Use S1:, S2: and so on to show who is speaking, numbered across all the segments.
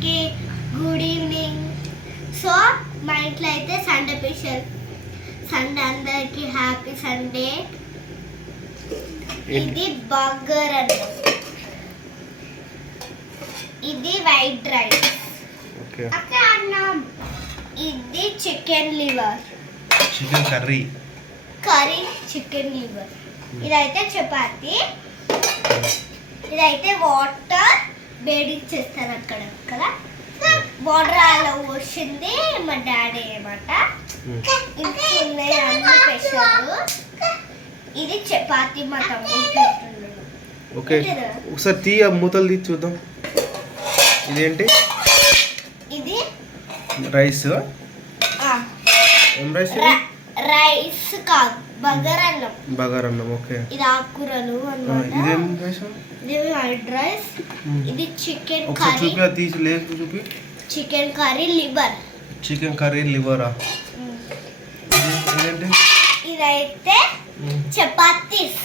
S1: అందరికి good evening. So మా ఇంట్లో అయితే సండే స్పెషల్. సండే అందరికి హ్యాపీ సండే. ఇది బర్గర్ అన్నం ఇది వైట్ రైస్.
S2: ఓకే.
S1: అక్కడ అన్నం. ఇది chicken liver.
S2: Chicken curry.
S1: Curry chicken liver. ఇదైతే చపాతి. ఇదైతే వాటర్. వేడిచ్చేస్తారు అక్కడ అక్కడ వాటర్ అలా వచ్చింది మా డాడీ అన్ని స్పెషల్ ఇది చపాతి మా తమ్ముడు
S2: ఓకే. ఒకసారి తీ ఆ మూతలు తీసి చూద్దాం. ఇదేంటి?
S1: ఇది?
S2: రైస్. ఏం రైస్
S1: రైస్ కాదు. బగర్ అన్నం
S2: బగార్ అన్నం ఓకే.
S1: ఇది ఆకుకూరలు
S2: ఇదేం రైస్?
S1: ఇది వైట్ రైస్. ఇది చికెన్ కర్రీ.
S2: చూపి అది తీసి లేదు చూపి
S1: chicken curry liver.
S2: Chicken curry లివరా? ఇదేంటి?
S1: ఇదైతే. చపాతీస్.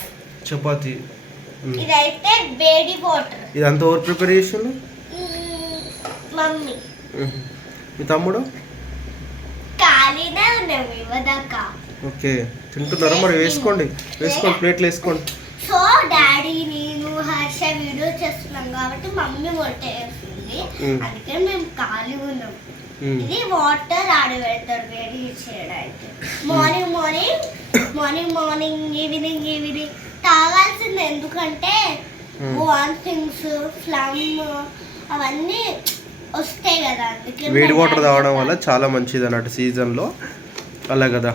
S2: చపాతి.
S1: ఇదైతే వేడి వాటర్.
S2: ఇదంతా ఎవరు ప్రిపేర్ చేసిండు?
S1: మమ్మీ.
S2: మ్మ్. మీ తమ్ముడు?
S1: ఖాళీనే ఉన్నాం ఇవ్వదాకా.
S2: ఓకే. తింటున్నారా? మరి వేసుకోండి. వేసుకోండి ప్లేట్లు వేసుకోండి.
S1: సో డాడీ నేను హర్ష వీడియో చేస్తున్నాం కాబట్టి మమ్మీ
S2: మ్మ్.
S1: అందుకే మేము ఖాళీ ఉన్నాం. ఇది వాటర్ ఆడబెడతారు వేడి చేయడానికి. Morning morning morning morning evening evening తాగాల్సింది ఎందుకంటే
S2: మ్మ్.
S1: వామిటింగ్స్ ఫ్లమ్ అవన్నీ వస్తాయి కదా. అందుకే
S2: వేడి వాటర్ తాగడం వల్ల చాలా మంచిది అన్నట్టు సీజన్లో అలా కదా.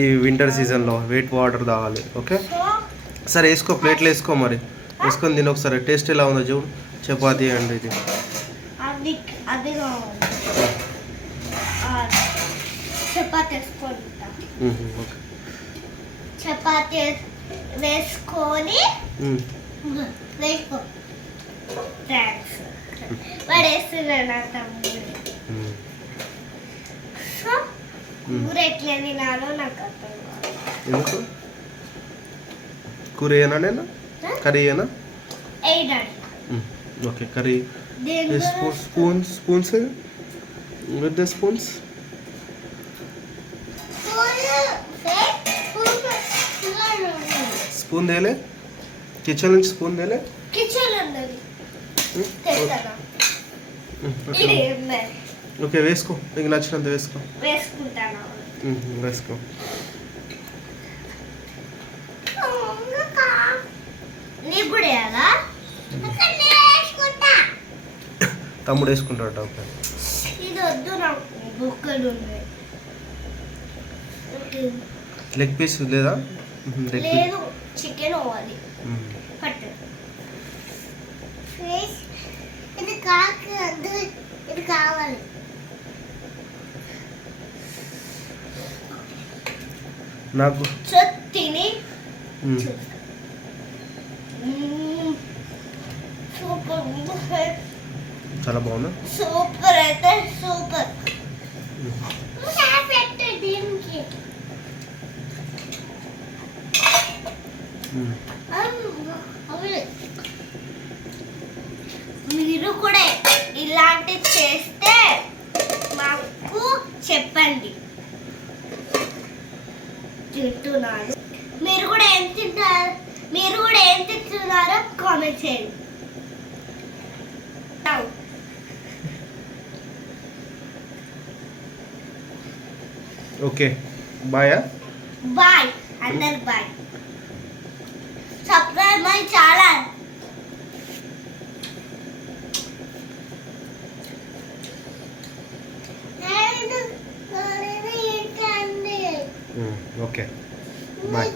S2: ఈ వింటర్ సీజన్లో వేట్ వాటర్ తాగాలి ఓకే సరే వేసుకో ప్లేట్లు వేసుకో మరి. వేసుకొని తిని ఒకసారి. టేస్ట్ ఎలా ఉందో చూడు. చపాతీ అండి ఇది.
S1: చపాతీ వేసుకొని. వేసుకో. థ్యాంక్స్ నా తమ్ముడు. కూర ఎట్లా తినాలో నాకు అర్థం
S2: ఎందుకు? కూర ఏనా నేను? కర్రీ ఏనా okay curry. Spoons spoons? With the spoons? Spoon తేలే కిచెన్ నుంచి స్పూన్ తేలే. ఓకే వేసుకో. నీకు నచ్చినంత వేసుకో.
S1: వేసుకుంటాను. వేయాలా వేసుకుంటా
S2: తమ్ముడు వేసుకుంటాడు ఓకే
S1: ఇది వద్దు నాకు బుక్కలు
S2: లెగ్ పీస్ లేదా. లెగ్ పీస్
S1: చికెన్ అవ్వాలి. పట్టు ఇది కాకు ఇది కావాలి
S2: నాకు.
S1: తిని. సూపర్
S2: చాలా బాగుందా?
S1: సూపర్ అయితే సూపర్. పెట్టు దీనికి. మీరు కూడా ఇలాంటివి చేస్తే మాకు చెప్పండి. తింటున్నారు. మీరు కూడా ఏం తింటారు? మీరు కూడా ఏం తింటున్నారో కామెంట్ చేయండి.
S2: ఓకే బాయా
S1: బాయ్ అందరు bye subscribe my channel.
S2: Okay bye